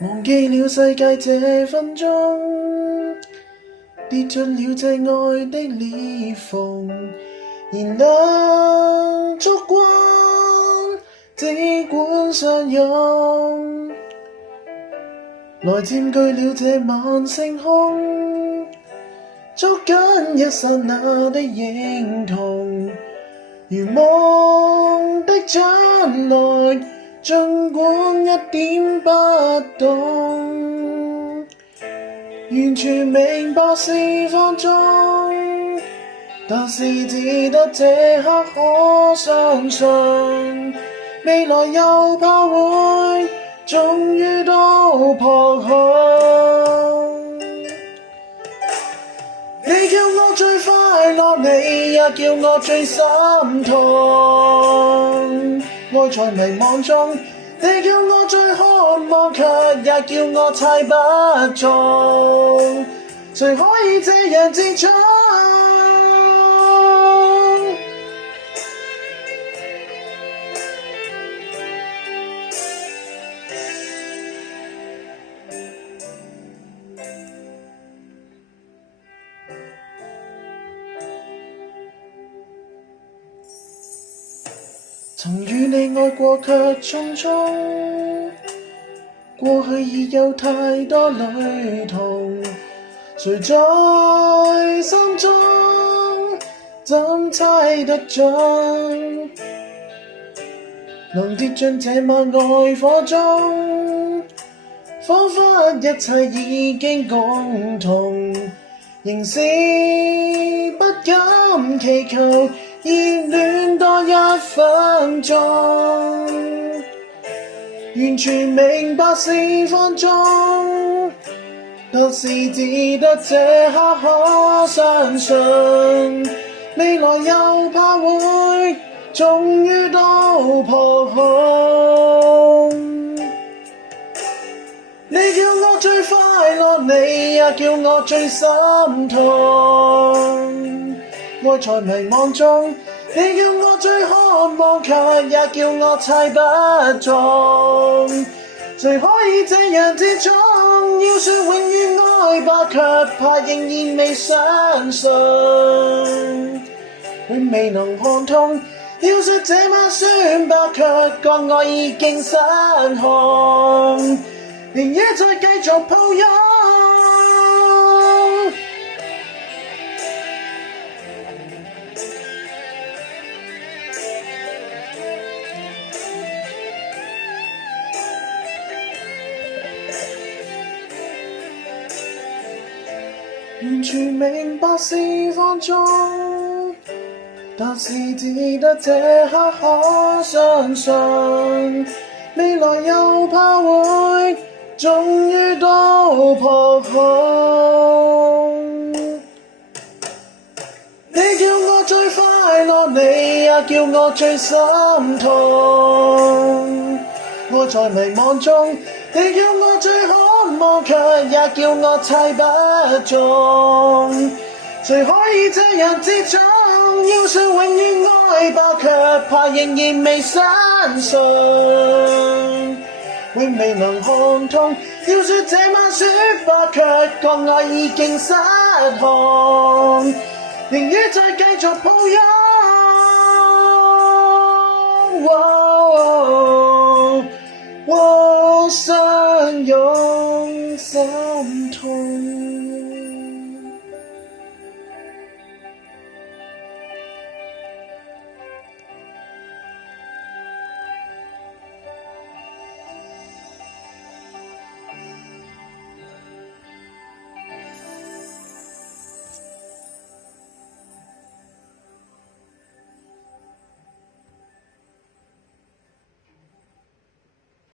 忘記了世界這分鐘，跌進了這愛的裂縫，燃亮燭光，只管相擁，來佔據了這晚星空，捉緊一剎那的認同，如夢的將來，儘管一點不懂，完全明白是放縱，但是只得這刻可相信，未來又怕會終於都撲空。你叫我最快樂，你也叫我最心痛。愛在迷惘中，你叫我最渴望，卻也叫我猜不中。誰可以這樣接觸？曾與你愛過卻匆匆，過去已有太多雷同，誰在心中怎猜得準？能跌進這晚愛火中，彷彿一切已經共同，仍是不敢祈求熱戀多一分鐘，完全明白是放縱，但是只得這刻可相信，未來又怕會終於都撲空。你叫我最快樂，你也叫我最心痛。愛在迷惘中，你叫我最渴望，卻也叫我猜不中。誰可以這樣接觸？要說永遠愛吧，卻怕仍然未相信，永未能看通。要說這晚算吧，卻覺愛已經失控，寧願再繼續抱擁。完全明白是放縱，但是只得這刻可相信，未來又怕會終於都撲空。你叫我最快樂，你也叫我最心痛。愛在迷惘中，你叫我最渴望，卻也叫我猜不中。誰可以這樣接觸？要說永遠愛吧，卻怕仍然未相信，永未能看通。要說這晚說吧，卻覺愛已經失控，寧願再繼續抱擁。生